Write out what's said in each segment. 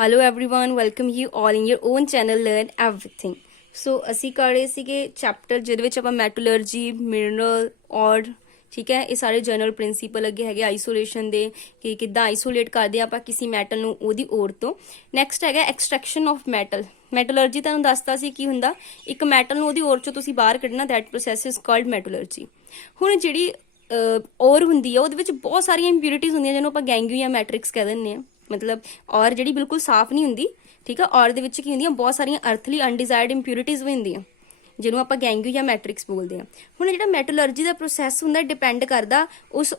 Hello everyone, welcome you all in your own channel Learn Everything. So ਅਸੀਂ ਕਰ ਰਹੇ ਸੀਗੇ ਚੈਪਟਰ ਜਿਹਦੇ ਵਿੱਚ ਆਪਾਂ ਮੈਟਲਰਜੀ, ਮਿਨਰਲ ਔਰ ਠੀਕ ਹੈ ਇਹ ਸਾਰੇ ਜਨਰਲ ਪ੍ਰਿੰਸੀਪਲ ਅੱਗੇ ਹੈਗੇ ਆਈਸੋਲੇਸ਼ਨ ਦੇ ਕਿ ਕਿੱਦਾਂ ਆਈਸੋਲੇਟ ਕਰਦੇ ਆਪਾਂ ਕਿਸੇ ਮੈਟਲ ਨੂੰ ਉਹਦੀ ਓਰ ਤੋਂ। ਨੈਕਸਟ ਹੈਗਾ ਐਕਸਟ੍ਰੈਕਸ਼ਨ ਆਫ ਮੈਟਲ। ਮੈਟਲਰਜੀ ਤੁਹਾਨੂੰ ਦੱਸਤਾ ਸੀ ਕੀ ਹੁੰਦਾ, ਇੱਕ ਮੈਟਲ ਨੂੰ ਉਹਦੀ ਓਰ ਚੋਂ ਤੁਸੀਂ ਬਾਹਰ ਕੱਢਣਾ, ਦੈਟ ਪ੍ਰੋਸੈਸ ਇਜ਼ ਕਾਲਡ ਮੈਟਲਰਜੀ। ਹੁਣ ਜਿਹੜੀ ਔਰ ਹੁੰਦੀ ਆ ਉਹਦੇ ਵਿੱਚ ਬਹੁਤ ਸਾਰੀਆਂ ਇੰਪਿਊਰਿਟੀਜ਼ ਹੁੰਦੀਆਂ ਜਿਹਨੂੰ ਆਪਾਂ ਗੈਂਗੂ ਜਾਂ ਮੈਟ੍ਰਿਕਸ ਕਹਿ ਦਿੰਦੇ ਆ। मतलब और जी बिल्कुल साफ नहीं होंगी, ठीक है। और दे विच की होंदियां बहुत सारियां अर्थली अनडिजायर्ड इंप्यूरिटीज़ भी होंदियां जिन्होंने आप गैंगू या मैट्रिक्स बोलते हैं। हुण जिहड़ा मैटलर्जी का प्रोसैस हुंदा डिपेंड करदा उस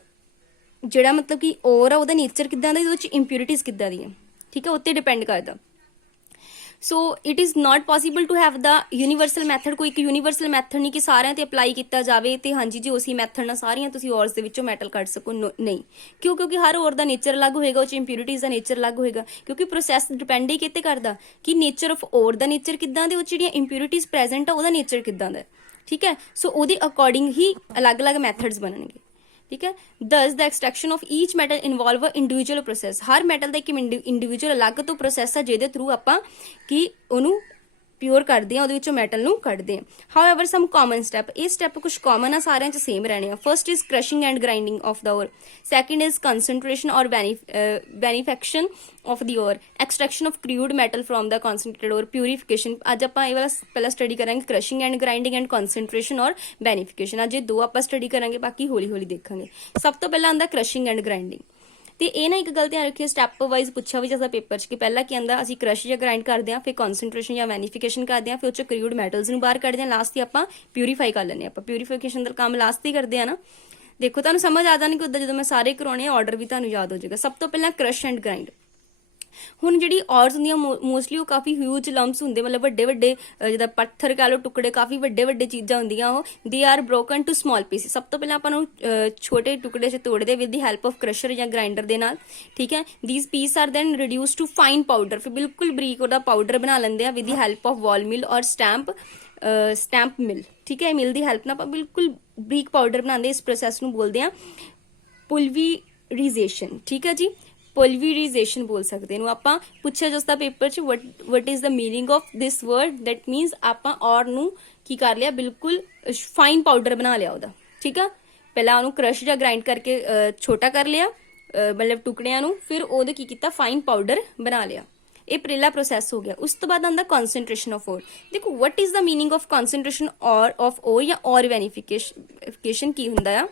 जिहड़ा मतलब कि और उहदा नेचर किदां दा, उहदे विच इंप्यूरिटीज़ किदां दी, ठीक है, उत्ते डिपेंड करदा। So it is not possible to have the universal method. कोई एक यूनीवर्सल मैथड नहीं कि सारिਆਂ ਤੇ ਅਪਲਾਈ ਕੀਤਾ ਜਾਵੇ ਤੇ ਹਾਂਜੀ ਜੀ ਉਸੇ ਮੈਥਡ ਨਾਲ ਸਾਰੀਆਂ ਤੁਸੀਂ ਔਰਸ ਦੇ ਵਿੱਚੋਂ ਮੈਟਲ ਕੱਢ ਸਕੋ, ਨਹੀਂ। ਕਿਉਂ? ਕਿਉਂਕਿ ਹਰ ਔਰ ਦਾ ਨੇਚਰ ਅਲੱਗ ਹੋਏਗਾ, ਉਹ ਚ ਇੰਪਿਊਰਿਟੀਜ਼ ਦਾ ਨੇਚਰ ਅਲੱਗ ਹੋਏਗਾ, ਕਿਉਂਕਿ ਪ੍ਰੋਸੈਸ ਡਿਪੈਂਡ ਹੀ ਕਿਤੇ ਕਰਦਾ ਕਿ ਨੇਚਰ ਆਫ ਔਰ ਦਾ ਨੇਚਰ ਕਿੱਦਾਂ ਦੇ, ਉਹ ਜਿਹੜੀਆਂ ਇੰਪਿਊਰਿਟੀਜ਼ ਪ੍ਰੈਜ਼ੈਂਟ ਆ ਉਹਦਾ ਨੇਚਰ ਕਿੱਦਾਂ ਦਾ, ਠੀਕ ਹੈ। ਸੋ ਉਹਦੇ ਅਕੋਰਡਿੰਗ ਹੀ ਅਲੱਗ-ਅਲੱਗ ਮੈਥਡਸ ਬਣਨਗੇ, ठीक है। दस the extraction of each metal involve individual process. Her metal का एक इंडिविजुअल अलग तो प्रोसैस है जिहदे थ्रू आपां कि उहनूं प्योर करते हैं, ਉਹਦੇ मैटल नूं कढदे हैं। हाउएवर सम कॉमन स्टैप, ये स्टैप कुछ कॉमन आ, सारिਆਂ 'ਚ सेम रहने हैं। First is crushing and grinding of the ore. Second is concentration और beneficiation of the ore. Extraction of crude metal from the concentrated ore. Purification, अज आपां ये वाला पहला स्टडी करांगे, crushing and grinding and concentration और बेनीफिकेशन। अज ये दो आपां स्टडी करांगे, बाकी हौली हौली देखांगे। सब तो पहला आंदा क्रशिंग एंड ग्राइंडिंग। ਤੇ ਇਹ ਨਾ ਇੱਕ ਗੱਲ ਧਿਆਨ ਰੱਖਿਓ, ਸਟੈਪ ਵਾਈਜ਼ ਪੁੱਛਿਆ ਵੀ ਜਾਂਦਾ ਪੇਪਰ 'ਚ ਕਿ ਪਹਿਲਾਂ ਕੀ ਆਂਦਾ, ਅਸੀਂ ਕ੍ਰਸ਼ ਜਾਂ ਗ੍ਰਾਈਂਡ ਕਰਦੇ ਹਾਂ, ਫਿਰ ਕਨਸੈਂਟ੍ਰੇਸ਼ਨ ਜਾਂ ਮੈਨੀਫਿਕੇਸ਼ਨ ਕਰਦੇ ਹਾਂ, ਫਿਰ ਉਹ 'ਚ ਕ੍ਰੂਡ ਮੈਟਲਸ ਨੂੰ ਬਾਹਰ ਕੱਢਦੇ ਹਾਂ, ਲਾਸਟ ਹੀ ਆਪਾਂ ਪਿਊਰੀਫਾਈ ਕਰ ਲੈਂਦੇ ਹਾਂ। ਆਪਾਂ ਪਿਊਰੀਫਿਕੇਸ਼ਨ ਦਾ ਕੰਮ ਲਾਸਟ ਹੀ ਕਰਦੇ ਆ ਨਾ। ਦੇਖੋ ਤੁਹਾਨੂੰ ਸਮਝ ਆ ਜਾਣੀ ਕਿ ਉੱਦਾਂ ਜਦੋਂ ਮੈਂ ਸਾਰੇ ਕਰਾਉਣੇ ਆ ਆਰਡਰ ਵੀ ਤੁਹਾਨੂੰ ਯਾਦ ਹੋ ਜਾਏਗਾ। ਸਭ ਤੋਂ ਪਹਿਲਾਂ ਕ੍ਰਸ਼ ਐਂਡ ਗ੍ਰਾਈਂਡ। ਹੁਣ ਜਿਹੜੀ ਔਰਸ ਹੁੰਦੀਆਂ ਮੋਸਟਲੀ ਉਹ ਕਾਫੀ ਹਿਊਜ ਲੰਪਸ ਹੁੰਦੇ, ਮਤਲਬ ਵੱਡੇ ਵੱਡੇ ਜਿੱਦਾਂ ਪੱਥਰ ਕਹਿ ਲਓ, ਟੁਕੜੇ, ਕਾਫੀ ਵੱਡੇ ਵੱਡੇ ਚੀਜ਼ਾਂ ਹੁੰਦੀਆਂ ਉਹ। They are broken to small pieces. ਸਭ ਤੋਂ ਪਹਿਲਾਂ ਆਪਾਂ ਨੂੰ ਛੋਟੇ ਟੁਕੜੇ 'ਚ ਤੋੜਦੇ with the help of crusher ਜਾਂ ਗ੍ਰਾਈਂਡਰ ਦੇ ਨਾਲ, ਠੀਕ ਹੈ। These piece are then reduce to fine powder. ਫਿਰ ਬਿਲਕੁਲ ਬਰੀਕ ਉਹਦਾ ਪਾਊਡਰ ਬਣਾ ਲੈਂਦੇ ਆ with the help of ball mill ਔਰ ਸਟੈਂਪ ਮਿਲ, ਠੀਕ ਹੈ। ਮਿਲ ਦੀ ਹੈਲਪ ਨਾਲ ਆਪਾਂ ਬਿਲਕੁਲ ਬਰੀਕ ਪਾਊਡਰ ਬਣਾਉਂਦੇ। ਇਸ ਪ੍ਰੋਸੈਸ ਨੂੰ ਬੋਲਦੇ ਆ ਪੁਲਵੀਰੀਜ਼ੇਸ਼ਨ, ਠੀਕ ਹੈ ਜੀ। ਪੁਲਵੀਰੀਜ਼ੇਸ਼ਨ ਬੋਲ ਸਕਦੇ ਇਹਨੂੰ ਆਪਾਂ। ਪੁੱਛਿਆ ਜਿਸਦਾ ਪੇਪਰ 'ਚ what is the meaning of this word, that means ਆਪਾਂ ਔਰ ਨੂੰ ਕੀ ਕਰ ਲਿਆ, ਬਿਲਕੁਲ ਫਾਈਨ ਪਾਊਡਰ ਬਣਾ ਲਿਆ ਉਹਦਾ, ਠੀਕ ਆ। ਪਹਿਲਾਂ ਉਹਨੂੰ ਕ੍ਰਸ਼ ਜਾਂ ਗ੍ਰਾਈਂਡ ਕਰਕੇ ਛੋਟਾ ਕਰ ਲਿਆ, ਮਤਲਬ ਟੁਕੜਿਆਂ ਨੂੰ, ਫਿਰ ਉਹਦੇ ਕੀ ਕੀਤਾ, ਫਾਈਨ ਪਾਊਡਰ ਬਣਾ ਲਿਆ। ਇਹ ਪਹਿਲਾ ਪ੍ਰੋਸੈਸ ਹੋ ਗਿਆ। ਉਸ ਤੋਂ ਬਾਅਦ ਆਉਂਦਾ ਕਨਸੈਂਟ੍ਰੇਸ਼ਨ ਆਫ ਔਰ। ਦੇਖੋ ਵਟ is the meaning of concentration of ਔਰ ਜਾਂ ਔਰ ਵੈਨੀਫਿਕੇਸ਼ਨ ਕੀ ਹੁੰਦਾ ਆ।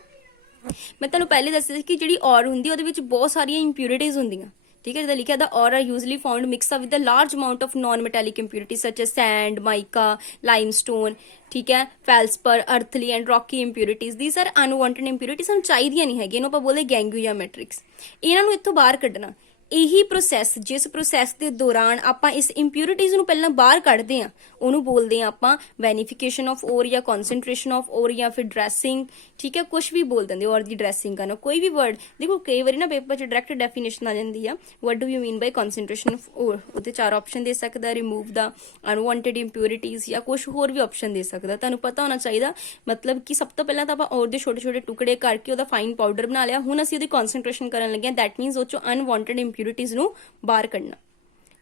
मैं तुहानूं पहले दस्सिया सी कि जिहड़ी और हुंदी ਉਹਦੇ ਵਿੱਚ बहुत सारियां इंप्यूरिटीज़ ਹੁੰਦੀਆਂ, ठीक है। जिद्दां लिखिया the ore are usually found mix up with the large amount of non metallic impurities such as sand, mica, limestone, ठीक है, feldspar, earthly and rocky impurities. These are unwanted impurities, ਸਾਨੂੰ ਚਾਹੀਦੀਆਂ ਨਹੀਂ ਹੈਗੀਆਂ, ਇਹਨੂੰ ਆਪਾਂ ਬੋਲਦੇ ਗੈਂਗੂ ਜਾਂ ਮੈਟ੍ਰਿਕਸ। ਇਹਨਾਂ ਨੂੰ ਇੱਥੋਂ ਬਾਹਰ ਕੱਢਣਾ। ਇਹੀ ਪ੍ਰੋਸੈਸ, ਜਿਸ ਪ੍ਰੋਸੈਸ ਦੇ ਦੌਰਾਨ ਆਪਾਂ ਇਸ ਇੰਪਿਊਰਿਟੀਜ਼ ਨੂੰ ਪਹਿਲਾਂ ਬਾਹਰ ਕੱਢਦੇ ਆ, ਉਹਨੂੰ ਬੋਲਦੇ ਆ ਆਪਾਂ ਵੈਨੀਫਿਕੇਸ਼ਨ ਆਫ ਔਰ ਜਾਂ ਕਨਸੈਂਟ੍ਰੇਸ਼ਨ ਆਫ ਔਰ ਜਾਂ ਫਿਰ ਡਰੈਸਿੰਗ, ਠੀਕ ਹੈ। ਕੁਛ ਵੀ ਬੋਲ ਦਿੰਦੇ ਔਰ ਦੀ ਡਰੈਸਿੰਗ ਕਰਨਾ, ਕੋਈ ਵੀ ਵਰਡ। ਦੇਖੋ ਕਈ ਵਾਰੀ ਨਾ ਪੇਪਰ 'ਚ ਡਾਇਰੈਕਟ ਡੈਫੀਨੇਸ਼ਨ ਆ ਜਾਂਦੀ ਆ, what do you mean by concentration of ore. ਉਹਦੇ 4 ਆਪਸ਼ਨ ਦੇ ਸਕਦਾ, ਰਿਮੂਵ ਦਾ, ਅਨਵਾਂਟਡ ਇੰਪਿਊਰਿਟੀਜ਼ ਜਾਂ ਕੁਛ ਹੋਰ ਵੀ ਆਪਸ਼ਨ ਦੇ ਸਕਦਾ। ਤੁਹਾਨੂੰ ਪਤਾ ਹੋਣਾ ਚਾਹੀਦਾ, ਮਤਲਬ ਕਿ ਸਭ ਤੋਂ ਪਹਿਲਾਂ ਤਾਂ ਆਪਾਂ ਔਰ ਦੇ ਛੋਟੇ ਛੋਟੇ ਟੁਕੜੇ ਕਰਕੇ ਉਹਦਾ ਫਾਈਨ ਪਾਊਡਰ ਬਣਾ ਲਿਆ। ਹੁਣ ਅਸੀਂ ਉਹਦੀ ਕਨਸੈਂਟ੍ਰੇਸ਼ਨ ਕਰਨ ਲੱਗੇ ਹਾਂ, ਦੈਟ ਮੀਨਸ ਉਹ 'ਚੋਂ ਅਨਵਾਂਟਡ ਇੰਪਿਊਰਿਟੀਜ਼ ਨੂੰ ਬਾਹਰ ਕੱਢਣਾ,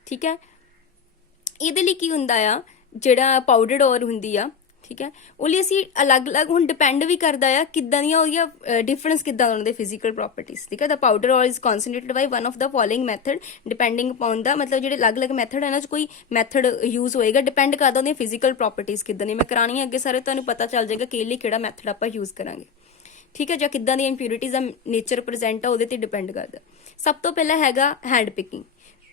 ਠੀਕ ਹੈ। ਇਹਦੇ ਲਈ ਕੀ ਹੁੰਦਾ ਆ, ਜਿਹੜਾ ਪਾਊਡਰਡ ਔਰ ਹੁੰਦੀ ਆ, ਠੀਕ ਹੈ, ਉਹ ਲਈ ਅਸੀਂ ਅਲੱਗ-ਅਲੱਗ, ਹੁਣ ਡਿਪੈਂਡ ਵੀ ਕਰਦਾ ਆ ਕਿੱਦਾਂ ਦੀਆਂ ਉਹਦੀਆਂ ਡਿਫਰੈਂਸ ਕਿੱਦਾਂ ਉਹਨਾਂ ਦੇ ਫਿਜ਼ੀਕਲ ਪ੍ਰੋਪਰਟੀਜ਼, ਠੀਕ ਹੈ। The powder ore is concentrated by one of the following method depending upon the, ਮਤਲਬ ਜਿਹੜੇ ਅਲੱਗ-ਅਲੱਗ ਮੈਥਡ ਇਹਨਾਂ 'ਚ ਕੋਈ ਮੈਥਡ ਯੂਜ਼ ਹੋਏਗਾ, ਡਿਪੈਂਡ ਕਰਦਾ ਉਹਦੀਆਂ ਫਿਜ਼ੀਕਲ ਪ੍ਰੋਪਰਟੀਜ਼ ਕਿੱਦਾਂ ਦੀਆਂ। ਮੈਂ ਕਰਾਣੀ ਅੱਗੇ ਸਾਰੇ ਤੁਹਾਨੂੰ ਪਤਾ ਚੱਲ ਜਾਏਗਾ ਕਿ ਲਈ ਕਿਹੜਾ ਮੈਥਡ ਆਪਾਂ ਯੂਜ਼ ਕਰਾਂਗੇ, ਠੀਕ ਹੈ, ਜਾਂ ਕਿੱਦਾਂ ਦੀਆਂ ਇੰਪਿਊਰਿਟੀਜ਼ ਦਾ ਨੇਚਰ ਪ੍ਰੈਜ਼ੈਂਟ ਆ ਉਹਦੇ ਤੇ ਡਿਪੈਂਡ ਕਰਦਾ। ਸਭ ਤੋਂ ਪਹਿਲਾਂ ਹੈਗਾ ਹੈਂਡ ਪਿਕਿੰਗ।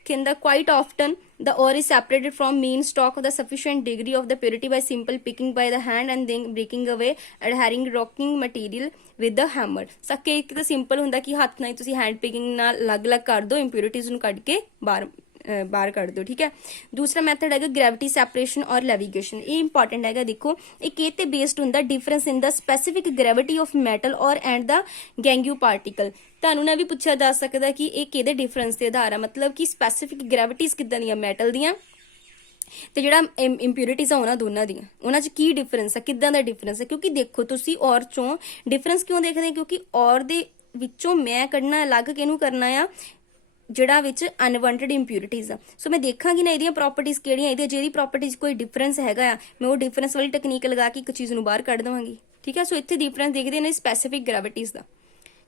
ਕਹਿੰਦਾ quite often the ore is separated from mean stock of the sufficient degree of the purity by simple picking by the hand and then breaking away adhering rocking material with the hammer। ਸਕੇ ਇੱਕ ਤਾਂ simple ਹੁੰਦਾ ਕਿ ਹੱਥ ਨਾਲ ਤੁਸੀਂ hand picking ਨਾਲ ਅਲੱਗ-ਅਲੱਗ ਕਰ ਦਿਓ, ਇੰਪਿਊਰਿਟੀਜ਼ ਨੂੰ ਕੱਢ ਕੇ ਬਾਹਰ ਕੱਢ ਦਿਓ, ਠੀਕ ਹੈ। ਦੂਸਰਾ ਮੈਥਡ ਹੈਗਾ ਗ੍ਰੈਵਿਟੀ ਸੈਪਰੇਸ਼ਨ ਔਰ ਲੈਵੀਗੇਸ਼ਨ। ਇਹ ਇੰਪੋਰਟੈਂਟ ਹੈਗਾ। ਦੇਖੋ ਇਹ ਕਿਹ ਤੇ ਬੇਸਡ ਹੁੰਦਾ, difference in the specific gravity of metal ਔਰ ਐਂਡ ਦਾ ਗੈਂਗੂ ਪਾਰਟੀਕਲ। ਤੁਹਾਨੂੰ ਨਾ ਵੀ ਪੁੱਛਿਆ ਜਾ ਸਕਦਾ ਕਿ ਇਹ ਕਿਹਦੇ ਡਿਫਰੈਂਸ ਦੇ ਆਧਾਰ ਆ, ਮਤਲਬ ਕਿ ਸਪੈਸੀਫਿਕ ਗ੍ਰੈਵਿਟੀਜ਼ ਕਿੱਦਾਂ ਦੀਆਂ ਮੈਟਲ ਦੀਆਂ ਤੇ ਜਿਹੜਾ ਇੰਪਿਊਰਿਟੀਜ਼ ਆ ਉਹਨਾਂ ਦੋਨਾਂ ਦੀਆਂ, ਉਹਨਾਂ 'ਚ ਕੀ ਡਿਫਰੈਂਸ ਆ, ਕਿੱਦਾਂ ਦਾ ਡਿਫਰੈਂਸ ਹੈ। ਕਿਉਂਕਿ ਦੇਖੋ ਤੁਸੀਂ ਔਰ 'ਚੋਂ ਡਿਫਰੈਂਸ ਕਿਉਂ ਦੇਖਦੇ, ਕਿਉਂਕਿ ਔਰ ਦੇ ਵਿੱਚੋਂ ਮੈਂ ਕੱਢਣਾ ਅਲੱਗ, ਕਿਹਨੂੰ ਕਰਨਾ ਆ, ਜਿਹੜਾ ਵਿੱਚ ਅਨਵਾਂਟਡ ਇੰਪਿਊਰਿਟੀਜ਼ ਆ। ਸੋ ਮੈਂ ਦੇਖਾਂਗੀ ਨਾ ਇਹਦੀਆਂ ਪ੍ਰੋਪਰਟੀਜ਼ ਕਿਹੜੀਆਂ, ਇਹਦੇ ਜਿਹਦੀ ਪ੍ਰੋਪਰਟੀਜ਼ ਕੋਈ ਡਿਫਰੈਂਸ ਹੈਗਾ ਆ, ਮੈਂ ਉਹ ਡਿਫਰੈਂਸ ਵਾਲੀ ਟੈਕਨੀਕ ਲਗਾ ਕੇ ਇੱਕ ਚੀਜ਼ ਨੂੰ ਬਾਹਰ ਕੱਢ ਦੇਵਾਂਗੀ। ਠੀਕ ਹੈ, ਸੋ ਇੱਥੇ ਡਿਫਰੈਂਸ ਦੇਖਦੇ ਨੇ ਸਪੈਸੀਫਿਕ ਗ੍ਰੈਵਿਟੀਜ਼ ਦਾ।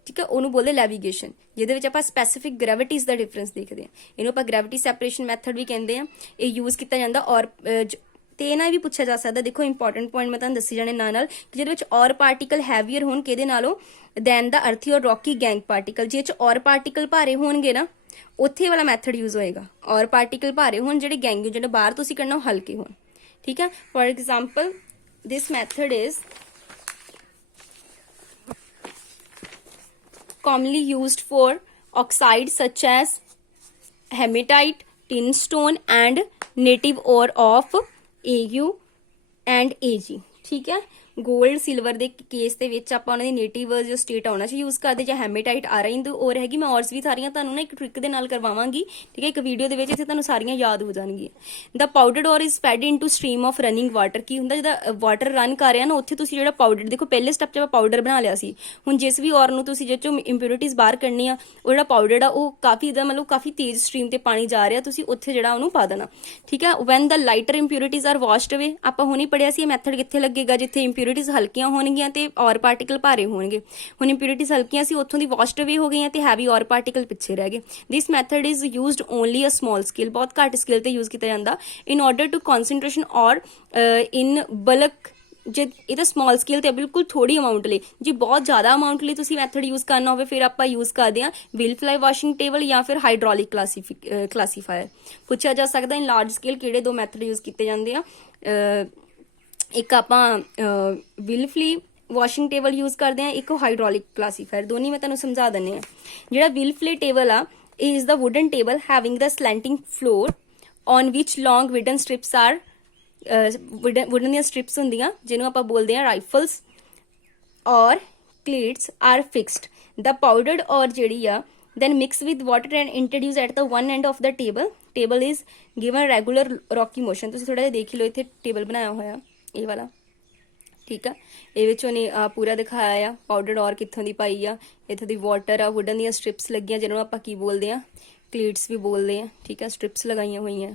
ਠੀਕ ਹੈ, ਉਹਨੂੰ ਬੋਲਦੇ ਲੈਵੀਗੇਸ਼ਨ, ਜਿਹਦੇ ਵਿੱਚ ਆਪਾਂ ਸਪੈਸੀਫਿਕ ਗ੍ਰੈਵਿਟੀਜ਼ ਦਾ ਡਿਫਰੈਂਸ ਦੇਖਦੇ ਹਾਂ। ਇਹਨੂੰ ਆਪਾਂ ਗ੍ਰੈਵਿਟੀ ਸੈਪਰੇਸ਼ਨ ਮੈਥਡ ਵੀ ਕਹਿੰਦੇ ਆ। ਇਹ ਯੂਜ਼ ਕੀਤਾ ਜਾਂਦਾ ਔਰ ਤੇ ਇਹਨਾਂ ਵੀ ਪੁੱਛਿਆ ਜਾ ਸਕਦਾ। ਦੇਖੋ ਇੰਪੋਰਟੈਂਟ ਪੁਆਇੰਟ ਮੈਂ ਤੁਹਾਨੂੰ ਦੱਸੀ ਜਾਣੇ ਨਾਲ ਕਿ ਜਿਹਦੇ ਵਿੱਚ ਔਰ ਪਾਰਟੀਕਲ ਹੈਵੀਅਰ ਹੋਣ ਕਿਹਦੇ ਨਾਲੋਂ ਦੈਨ ਦਾ ਅਰਥੀ ਔਰ ਰੌਕੀ ਗੈਂਗ ਪਾਰਟੀਕਲ। ਜੇ ਚ ਔਰ ਪਾਰਟੀਕਲ ਭਾਰੇ ਹੋਣਗੇ ਨਾ ਉੱਥੇ ਵਾਲਾ ਮੈਥਡ ਯੂਜ਼ ਹੋਏਗਾ। ਔਰ ਪਾਰਟੀਕਲ ਭਾਰੇ ਹੋਣ, ਜਿਹੜੇ ਗੈਂਗ ਜਿਹੜੇ ਬਾਹਰ ਤੁਸੀਂ ਕੱਢਣਾ ਉਹ ਹਲਕੇ ਹੋਣ। ਠੀਕ ਹੈ, for example this method is commonly used for oxides such as hematite, tin stone and native ore of AU and AG। ਠੀਕ ਹੈ, ਗੋਲਡ ਸਿਲਵਰ ਦੇ ਕੇਸ ਦੇ ਵਿੱਚ ਆਪਾਂ ਉਹਨਾਂ ਦੀ ਨੇਟਿਵ ਜੋ ਸਟੇਟ ਆ ਉਹਨਾਂ 'ਚ ਯੂਜ਼ ਕਰਦੇ, ਜਾਂ ਹੈਮੇਟਾਈਟ ਆਰਾਈਨ ਔਰ ਹੈਗੀ। ਮੈਂ ਔਰਸ ਵੀ ਸਾਰੀਆਂ ਤੁਹਾਨੂੰ ਨਾ ਇੱਕ ਟ੍ਰਿਕ ਦੇ ਨਾਲ ਕਰਵਾਵਾਂਗੀ। ਠੀਕ ਹੈ, ਇੱਕ ਵੀਡੀਓ ਦੇ ਵਿੱਚ ਇੱਥੇ ਤੁਹਾਨੂੰ ਸਾਰੀਆਂ ਯਾਦ ਹੋ ਜਾਣਗੀਆਂ। The powdered ore is fed into stream of running water. ਕੀ ਹੁੰਦਾ, ਜਿਹਦਾ ਵਾਟਰ ਰਨ ਕਰ ਰਿਹਾ ਨਾ ਉੱਥੇ ਤੁਸੀਂ ਜਿਹੜਾ ਪਾਊਡਰ, ਦੇਖੋ ਪਹਿਲੇ ਸਟੈਪ 'ਚ ਆਪਾਂ ਪਾਊਡਰ ਬਣਾ ਲਿਆ ਸੀ। ਹੁਣ ਜਿਸ ਵੀ ਔਰ ਨੂੰ ਤੁਸੀਂ ਜਿਹ 'ਚੋਂ ਇੰਪਿਊਰਿਟੀਜ਼ ਬਾਹਰ ਕੱਢਣੀ ਆ, ਉਹ ਜਿਹੜਾ ਪਾਊਡਰ ਆ ਉਹ ਕਾਫੀ ਦਾ ਮਤਲਬ ਕਾਫੀ ਤੇਜ਼ ਸਟ੍ਰੀਮ ਤੇ ਪਾਣੀ ਜਾ ਰਿਹਾ, ਤੁਸੀਂ ਉੱਥੇ ਜਿਹੜਾ ਉਹਨੂੰ ਪਾ ਦੇਣਾ। ਠੀਕ ਹੈ, ਵੈਨ ਦਾ ਲਾਈਟਰ ਇੰਪਿਊਰਿਟੀਜ਼ ਆਰ ਵਾਸ਼ਡ ਅਵੇ। ਆਪਾਂ ਹੁਣੇ ਪੜਿਆ ਸੀ ਇਹ ਮੈਥਡ ਕਿੱਥੇ ਲੱਗੇਗਾ, ਜਿੱਥੇ ਇੰਪਿਊਰਿਟੀਜ਼ ਹਲਕੀਆਂ ਹੋਣਗੀਆਂ ਤੇ ਔਰ ਪਾਰਟੀਕਲ ਭਾਰੇ ਹੋਣਗੇ। ਹੁਣ ਇੰਪਿਊਰਿਟੀਜ਼ ਹਲਕੀਆਂ ਸੀ, ਉੱਥੋਂ ਦੀ ਵਾਸ਼ਡ ਅਵੇ ਹੋ ਗਈਆਂ ਤੇ ਹੈਵੀ ਔਰ ਪਾਰਟੀਕਲ ਪਿੱਛੇ ਰਹਿ ਗਏ। This method is used only a small scale, ਬਹੁਤ ਘੱਟ ਸਕੇਲ ਤੇ ਯੂਜ਼ ਕੀਤਾ ਜਾਂਦਾ। ਇਨ ਆਰਡਰ ਟੂ ਕਨਸੈਂਟ੍ਰੇਸ਼ਨ ਔਰ ਇਨ ਬਲਕ, ਜੇ ਇਹ ਤਾਂ ਸਮਾਲ ਸਕੇਲ ਤੇ ਬਿਲਕੁਲ ਥੋੜੀ ਅਮਾਊਂਟ ਲਈ। ਜੇ ਬਹੁਤ ਜ਼ਿਆਦਾ ਅਮਾਊਂਟ ਲਈ ਤੁਸੀਂ ਮੈਥਡ ਯੂਜ਼ ਕਰਨਾ ਹੋਵੇ ਫਿਰ ਆਪਾਂ ਯੂਜ਼ ਕਰਦੇ ਹਾਂ ਵਿਲ ਫਲਾਈ ਵਾਸ਼ਿੰਗ ਟੇਬਲ ਜਾਂ ਫਿਰ ਹਾਈਡ੍ਰੋਲਿਕ ਕਲਾਸੀਫਾਇਰ। ਪੁੱਛਿਆ ਜਾ ਸਕਦਾ ਇਨ ਲਾਰਜ ਸਕੇਲ ਕਿਹੜੇ ਦੋ ਮੈਥਡ ਯੂਜ਼ ਕੀਤੇ ਜਾਂਦੇ ਆ। ਇੱਕ ਆਪਾਂ ਵਿਲ ਫਲੀ ਵਾਸ਼ਿੰਗ ਟੇਬਲ ਯੂਜ਼ ਕਰਦੇ ਹਾਂ, ਇੱਕ ਹਾਈਡ੍ਰੋਲਿਕ ਕਲਾਸੀਫਾਇਰ। ਦੋਨੀ ਮੈਂ ਤੁਹਾਨੂੰ ਸਮਝਾ ਦਿੰਦੀ ਹਾਂ। ਜਿਹੜਾ ਵਿਲ ਫਲੀ ਟੇਬਲ ਆ, ਇਹ is the wooden table having the slanting floor on which long wooden strips are, wooden ਦੀਆਂ ਸਟ੍ਰਿਪਸ ਹੁੰਦੀਆਂ ਜਿਹਨੂੰ ਆਪਾਂ ਬੋਲਦੇ ਹਾਂ ਰਾਈਫਲਸ ਔਰ ਕਲੀਟਸ ਆਰ ਫਿਕਸਡ। ਦਾ ਪਾਊਡਰਡ ਔਰ ਜਿਹੜੀ ਆ then mix with water and introduce at the one end of the table is given regular rocky motion। ਤੁਸੀਂ ਥੋੜਾ ਜਿਹਾ ਦੇਖ ਲਓ, ਇੱਥੇ ਟੇਬਲ ਬਣਾਇਆ ਹੋਇਆ ਇਹ ਵਾਲਾ। ਠੀਕ ਆ, ਇਹ ਵਿੱਚ ਉਹਨੇ ਪੂਰਾ ਦਿਖਾਇਆ ਆ ਪਾਊਡਰਡ ਔਰ ਕਿੱਥੋਂ ਦੀ ਪਾਈ ਆ। ਇੱਥੇ ਦੀ ਵਾਟਰ ਆ, ਵੁਡਨ ਦੀਆਂ ਸਟ੍ਰਿਪਸ ਲੱਗੀਆਂ ਜਿਹਨੂੰ ਆਪਾਂ ਕੀ ਬੋਲਦੇ ਆ, ਕਲੀਟਸ ਵੀ ਬੋਲਦੇ ਆ। ਠੀਕ ਆ, ਸਟ੍ਰਿਪਸ ਲਗਾਈਆਂ ਹੋਈਆਂ।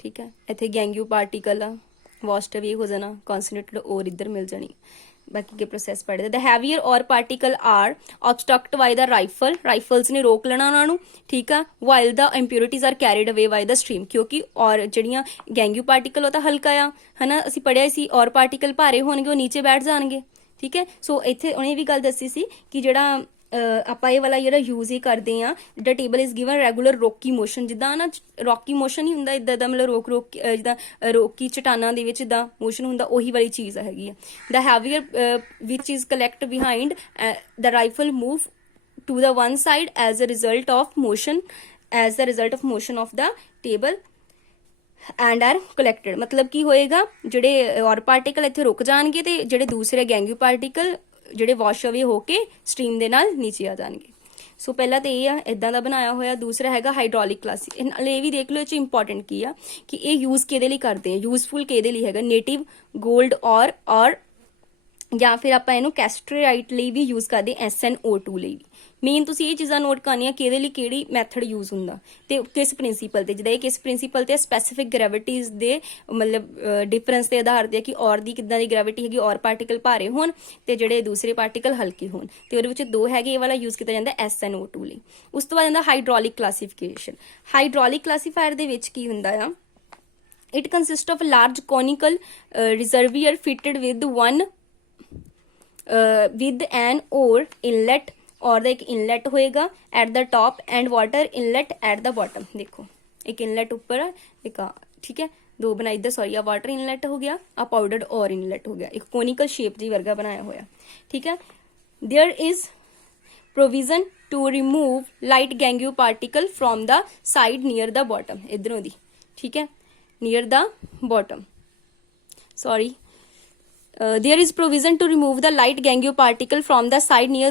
ਠੀਕ ਹੈ, ਇੱਥੇ ਗੈਂਗਿਊ ਪਾਰਟੀਕਲ ਆ, ਵਾਸ਼ਡ ਵੀ ਹੋ ਜਾਣਾ, ਕਨਸੈਂਟ੍ਰੇਟਡ ਔਰ ਇੱਧਰ ਮਿਲ ਜਾਣੀ। ਬਾਕੀ ਕੇ ਪ੍ਰੋਸੈਸ ਪੜ੍ਹਦੇ। ਦ ਹੈਵੀਅਰ ਔਰ ਪਾਰਟੀਕਲ ਆਰ ਆਬਸਟ੍ਰਕਟ ਬਾਈ ਦਾ ਰਾਈਫਲਸ ਨੇ ਰੋਕ ਲੈਣਾ ਉਹਨਾਂ ਨੂੰ। ਠੀਕ ਆ, ਵਾਈਲ ਦਾ ਇੰਪਿਊਰਿਟੀਜ਼ ਆਰ ਕੈਰੀਡ ਅਵੇ ਬਾਈ ਦਾ ਸਟ੍ਰੀਮ, ਕਿਉਂਕਿ ਔਰ ਜਿਹੜੀਆਂ ਗੈਂਗਿਊ ਪਾਰਟੀਕਲ ਉਹ ਤਾਂ ਹਲਕਾ ਆ ਹਨਾ, ਅਸੀਂ ਪੜ੍ਹਿਆ ਸੀ। ਔਰ ਪਾਰਟੀਕਲ ਭਾਰੇ ਹੋਣਗੇ ਉਹ ਨੀਚੇ ਬੈਠ ਜਾਣਗੇ। ਠੀਕ ਹੈ, ਸੋ ਇੱਥੇ ਉਹਨੇ ਵੀ ਗੱਲ ਦੱਸੀ ਸੀ ਕਿ ਜਿਹੜਾ ਆਪਾਂ ਇਹ ਵਾਲਾ ਜਿਹੜਾ ਯੂਜ਼ ਹੀ ਕਰਦੇ ਆ, ਦਾ ਟੇਬਲ ਇਜ਼ ਗਿਵਨ ਰੈਗੂਲਰ ਰੋਕੀ ਮੋਸ਼ਨ। ਜਿੱਦਾਂ ਨਾ ਰੋਕੀ ਮੋਸ਼ਨ ਹੀ ਹੁੰਦਾ ਇੱਦਾਂ ਦਾ, ਮਤਲਬ ਰੋਕ ਜਿੱਦਾਂ ਰੋਕੀ ਚਟਾਨਾਂ ਦੇ ਵਿੱਚ ਜਿੱਦਾਂ ਮੋਸ਼ਨ ਹੁੰਦਾ, ਉਹੀ ਵਾਲੀ ਚੀਜ਼ ਹੈਗੀ ਆ। The heavier which is collect behind the rifle move to the one side as a result of motion of the table and are collected. ਮਤਲਬ ਕੀ ਹੋਏਗਾ, ਜਿਹੜੇ ਔਰ ਪਾਰਟੀਕਲ ਇੱਥੇ ਰੁਕ ਜਾਣਗੇ ਤੇ ਜਿਹੜੇ ਦੂਸਰੇ ਗੈਂਗਿਊ ਪਾਰਟੀਕਲ ਜਿਹੜੇ ਵਾਸ਼ ਅਵੇ ਹੋ ਕੇ ਸਟ੍ਰੀਮ ਦੇ ਨਾਲ ਨੀਚੇ ਆ ਜਾਣਗੇ। ਸੋ ਪਹਿਲਾਂ ਤਾਂ ਇਹ ਆ ਇਦਾਂ ਦਾ ਬਣਾਇਆ ਹੋਇਆ। ਦੂਸਰਾ ਹੈਗਾ ਹਾਈਡ੍ਰੋਲਿਕ ਕਲਾਸੀ। ਇਹ ਵੀ ਦੇਖ ਲਓ ਇਹ 'ਚ ਇੰਪੋਰਟੈਂਟ ਕੀ ਆ ਕਿ ਇਹ ਯੂਜ਼ ਕਿਹਦੇ ਲਈ ਕਰਦੇ ਆ, ਯੂਜ਼ਫੁਲ ਕਿਹਦੇ ਲਈ ਹੈਗਾ। ਨੇਟਿਵ ਗੋਲਡ ਔਰ ਜਾਂ ਫਿਰ ਆਪਾਂ ਇਹਨੂੰ ਕੈਸਟਰਾਈਟ ਲਈ ਵੀ ਯੂਜ਼ ਕਰਦੇ, SnO2 ਲਈ ਵੀ। ਮੇਨ ਤੁਸੀਂ ਇਹ ਚੀਜ਼ਾਂ ਨੋਟ ਕਰਨੀਆਂ ਕਿ ਇਹਦੇ ਲਈ ਕਿਹੜੀ ਮੈਥਡ ਯੂਜ਼ ਹੁੰਦਾ ਤੇ ਕਿਸ ਪ੍ਰਿੰਸੀਪਲ ਤੇ। ਜਿੱਦਾਂ ਇਹ ਕਿਸ ਪ੍ਰਿੰਸੀਪਲ ਤੇ ਸਪੈਸੀਫਿਕ ਗ੍ਰੈਵਿਟੀਜ਼ ਦੇ ਮਤਲਬ ਡਿਫਰੈਂਸ ਦੇ ਆਧਾਰ ਤੇ ਕਿ ਔਰ ਦੀ ਕਿੱਦਾਂ ਦੀ ਗ੍ਰੈਵਿਟੀ ਹੈਗੀ, ਔਰ ਪਾਰਟੀਕਲ ਭਾਰੇ ਹੋਣ ਤੇ ਜਿਹੜੇ ਦੂਸਰੇ ਪਾਰਟੀਕਲ ਹਲਕੇ ਹੋਣ। ਤੇ ਉਹਦੇ ਵਿੱਚ ਦੋ ਹੈਗੇ, ਇਹ ਵਾਲਾ ਯੂਜ਼ ਕੀਤਾ ਜਾਂਦਾ SnO2 ਲਈ। ਉਸ ਤੋਂ ਬਾਅਦ ਜਾਂਦਾ ਹਾਈਡ੍ਰੋਲਿਕ ਕਲਾਸੀਫਿਕੇਸ਼ਨ। ਹਾਈਡ੍ਰੋਲਿਕ ਕਲਾਸੀਫਾਇਰ ਦੇ ਵਿੱਚ ਕੀ ਹੁੰਦਾ ਆ, it consist of large conical reservoir fitted with an ore inlet ore ਦਾ ਇੱਕ ਇਨਲੈਟ ਹੋਏਗਾ at the top and water inlet at the bottom. ਦੇਖੋ ਇੱਕ ਇਨਲੈਟ ਉੱਪਰ ਆ, ਇੱਕ ਆ। ਠੀਕ ਹੈ, ਦੋ ਬਣਾਈ ਦਾ, ਸੌਰੀ ਆ ਵਾਟਰ ਇਨਲੈਟ ਹੋ ਗਿਆ, ਆ ਪਾਊਡਰਡ ਔਰ ਇਨਲੈਟ ਹੋ ਗਿਆ, ਇੱਕ ਕੋਨਿਕਲ ਸ਼ੇਪ ਦੀ ਵਰਗਾ ਬਣਾਇਆ ਹੋਇਆ। ਠੀਕ ਹੈ, there is provision to remove light gangue particle from the side near the bottom। इधरों दी। ठीक है, near the bottom, sorry, there is provision to remove the light gangue particle from the side near